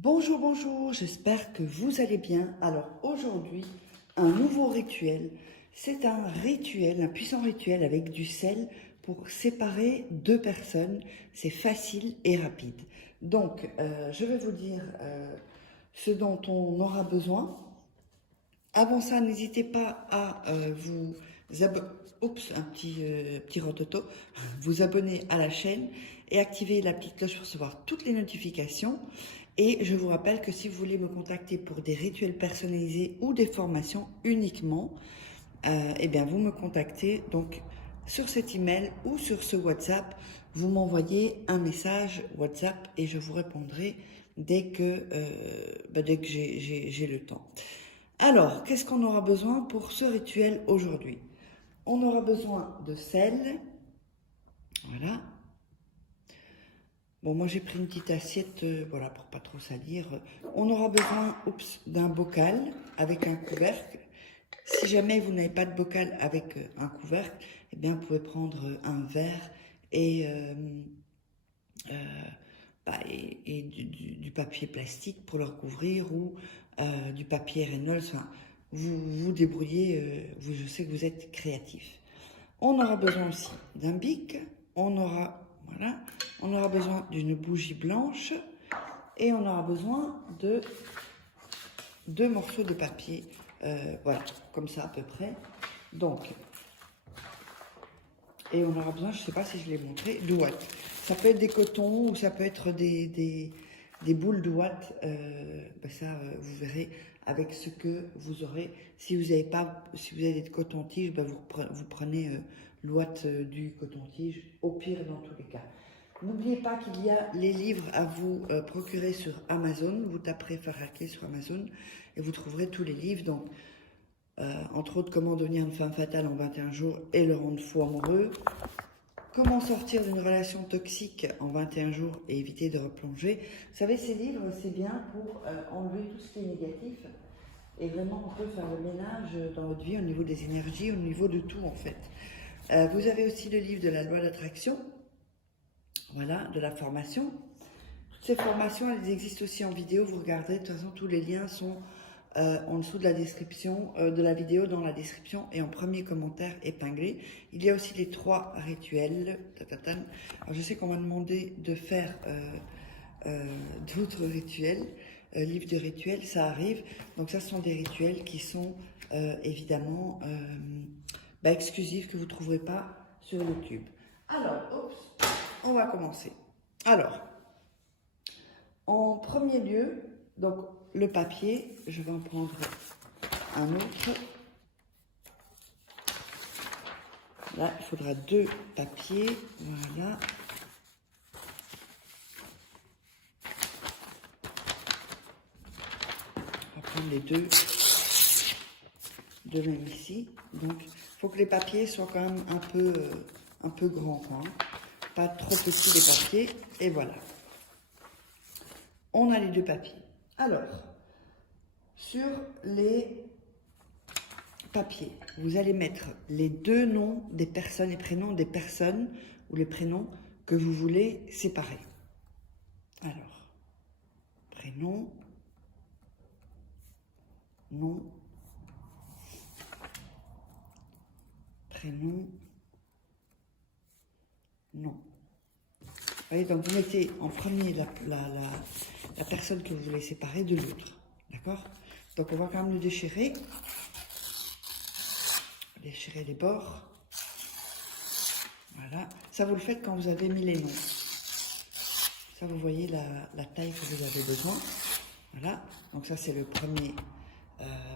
Bonjour, bonjour, j'espère que vous allez bien. Alors aujourd'hui, un nouveau rituel. C'est un rituel, un puissant rituel avec du sel pour séparer deux personnes. C'est facile et rapide. Donc, je vais vous dire ce dont on aura besoin. Avant ça, n'hésitez pas à vous abonner. Oups, un petit rototo. Vous abonner à la chaîne et activer la petite cloche pour recevoir toutes les notifications. Et je vous rappelle que si vous voulez me contacter pour des rituels personnalisés ou des formations uniquement, eh bien vous me contactez donc sur cet email ou sur ce WhatsApp. Vous m'envoyez un message WhatsApp et je vous répondrai dès que j'ai le temps. Alors, qu'est-ce qu'on aura besoin pour ce rituel aujourd'hui? On aura besoin de sel. Voilà. Bon, moi j'ai pris une petite assiette, voilà, pour pas trop salir. On aura besoin, d'un bocal avec un couvercle. Si jamais vous n'avez pas de bocal avec un couvercle, eh bien vous pouvez prendre un verre et, du papier plastique pour le recouvrir ou du papier Reynolds. Enfin, vous vous débrouillez, je sais que vous êtes créatif. On aura besoin aussi d'un bic, voilà, on aura besoin d'une bougie blanche et on aura besoin de 2 morceaux de papier, voilà, comme ça à peu près. Donc, et on aura besoin, je ne sais pas si je l'ai montré, de ouate. Ça peut être des cotons ou ça peut être des boules de ouate. Vous verrez avec ce que vous aurez. Si vous avez des cotons-tiges, vous prenez l'ouate du coton-tige, au pire dans tous les cas. N'oubliez pas qu'il y a les livres à vous procurer sur Amazon. Vous taperez Faraké sur Amazon et vous trouverez tous les livres. Donc, entre autres, comment devenir une femme fatale en 21 jours et le rendre fou amoureux. Comment sortir d'une relation toxique en 21 jours et éviter de replonger. Vous savez, ces livres, c'est bien pour enlever tout ce qui est négatif. Et vraiment, on peut faire le ménage dans votre vie au niveau des énergies, au niveau de tout en fait. Vous avez aussi le livre de la loi d'attraction. Voilà, de la formation. Toutes ces formations, elles existent aussi en vidéo. Vous regardez, de toute façon, tous les liens sont en dessous de la description de la vidéo, dans la description et en premier commentaire épinglé. Il y a aussi les 3 rituels. Alors, je sais qu'on m'a demandé de faire d'autres rituels, livres de rituels, ça arrive. Donc ça, ce sont des rituels qui sont évidemment exclusifs, que vous ne trouverez pas sur YouTube. Alors, on va commencer. Alors, en premier lieu, donc le papier, je vais en prendre un autre. Là, il faudra 2 papiers. Voilà. On va prendre les deux de même ici. Donc, il faut que les papiers soient quand même un peu grands, quoi, hein. Pas trop petits les papiers. Et voilà. On a les 2 papiers. Alors, sur les papiers, vous allez mettre les 2 noms des personnes, les prénoms des personnes ou les prénoms que vous voulez séparer. Alors, prénom, nom, prénom, nom. Vous voyez, donc vous mettez en premier la personne que vous voulez séparer de l'autre. D'accord? Donc on va quand même le déchirer. Déchirer les bords. Voilà. Ça, vous le faites quand vous avez mis les noms. Ça, vous voyez la taille que vous avez besoin. Voilà. Donc ça, c'est le premier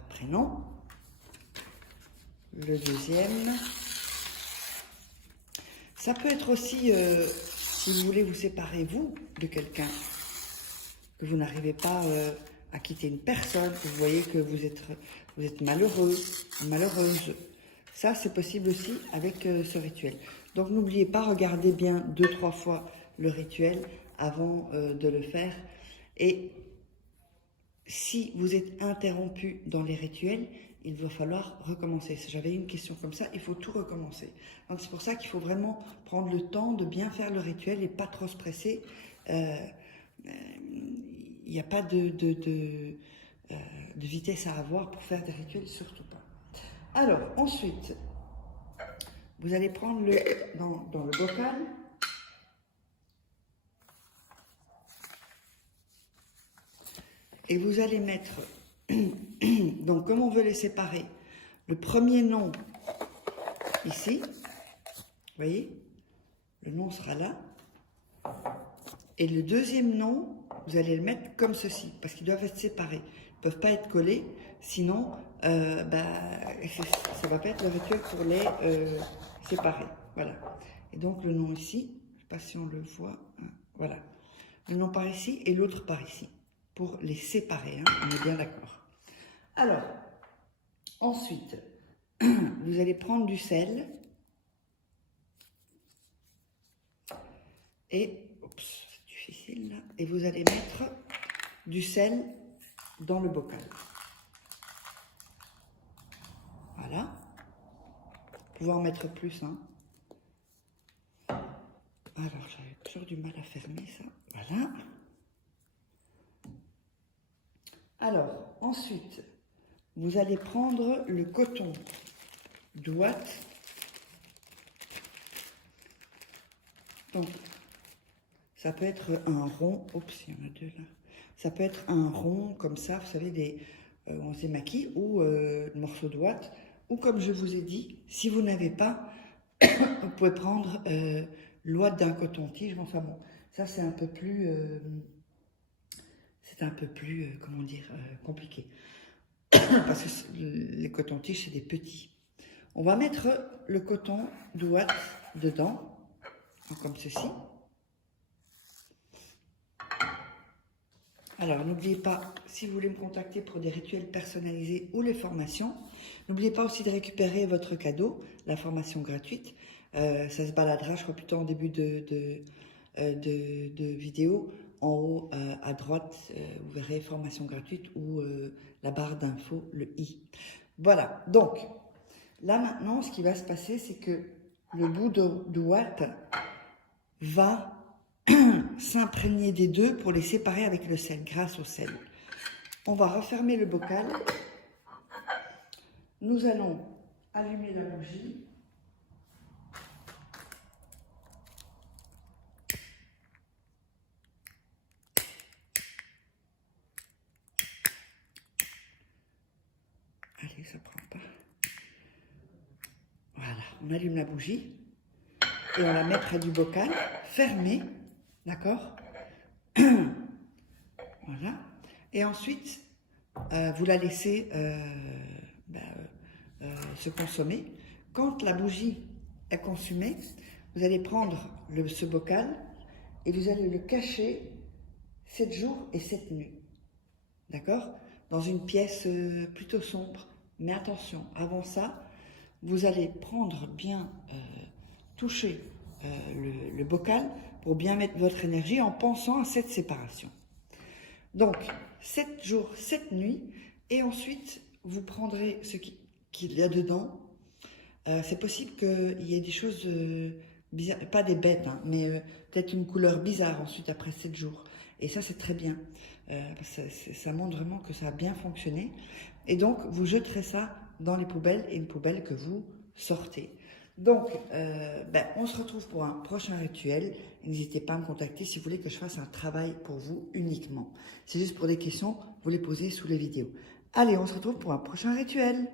prénom. Le deuxième. Ça peut être aussi, si vous voulez vous séparer, vous, de quelqu'un, que vous n'arrivez pas à quitter une personne, que vous voyez que vous êtes malheureux, malheureuse. Ça, c'est possible aussi avec ce rituel. Donc, n'oubliez pas, regardez bien 2-3 fois le rituel avant de le faire. Et si vous êtes interrompu dans les rituels, il va falloir recommencer. Si j'avais une question comme ça, il faut tout recommencer. Donc, c'est pour ça qu'il faut vraiment prendre le temps de bien faire le rituel et pas trop se presser. Il n'y a pas de vitesse à avoir pour faire des rituels, surtout pas. Alors, ensuite, vous allez prendre dans le bocal, et vous allez mettre, donc comme on veut les séparer, le premier nom ici, vous voyez, le nom sera là, et le deuxième nom, vous allez le mettre comme ceci, parce qu'ils doivent être séparés. Ils ne peuvent pas être collés, sinon, ça ne va pas être le rituel pour les séparer. Voilà. Et donc, le nom ici, je ne sais pas si on le voit, hein, voilà. Le nom par ici et l'autre par ici, pour les séparer, hein, on est bien d'accord. Alors, ensuite, vous allez prendre du sel et, oups, c'est difficile là, et vous allez mettre du sel dans le bocal. Voilà. Vous pouvez en mettre plus, hein. Alors, j'avais toujours du mal à fermer ça. Voilà. Alors, ensuite, vous allez prendre le coton d'ouate. Donc, ça peut être un rond. Oups, il y en a deux là. Ça peut être un rond comme ça, vous savez, on se maquille, ou un morceau d'ouate. Ou comme je vous ai dit, si vous n'avez pas, vous pouvez prendre l'ouate d'un coton-tige. Enfin bon, ça c'est un peu plus, comment dire, compliqué. Parce que les cotons-tiges, c'est des petits. On va mettre le coton d'ouate dedans, comme ceci. Alors, n'oubliez pas, si vous voulez me contacter pour des rituels personnalisés ou les formations, n'oubliez pas aussi de récupérer votre cadeau, la formation gratuite. Ça se baladera, je crois, plutôt en début de vidéo. En haut à droite, vous verrez formation gratuite ou la barre d'infos, le i. Voilà, donc, là maintenant, ce qui va se passer, c'est que le bout de ouate va s'imprégner des deux pour les séparer avec le sel, grâce au sel. On va refermer le bocal. Nous allons allumer la bougie. Allez, ça prend pas. Voilà, on allume la bougie et on la met près du bocal, fermé, d'accord? Voilà. Et ensuite, vous la laissez se consommer. Quand la bougie est consumée, vous allez prendre ce bocal et vous allez le cacher 7 jours et 7 nuits. D'accord? Dans une pièce plutôt sombre. Mais attention, avant ça, vous allez prendre bien, toucher le bocal pour bien mettre votre énergie en pensant à cette séparation. Donc, 7 jours, 7 nuits, et ensuite, vous prendrez ce qu'il y a dedans. C'est possible qu'il y ait des choses bizarres, pas des bêtes, hein, mais peut-être une couleur bizarre ensuite après 7 jours. Et ça, c'est très bien. Ça montre vraiment que ça a bien fonctionné. Et donc, vous jeterez ça dans les poubelles, et une poubelle que vous sortez. Donc, on se retrouve pour un prochain rituel. N'hésitez pas à me contacter si vous voulez que je fasse un travail pour vous uniquement. C'est juste pour des questions, vous les posez sous les vidéos. Allez, on se retrouve pour un prochain rituel.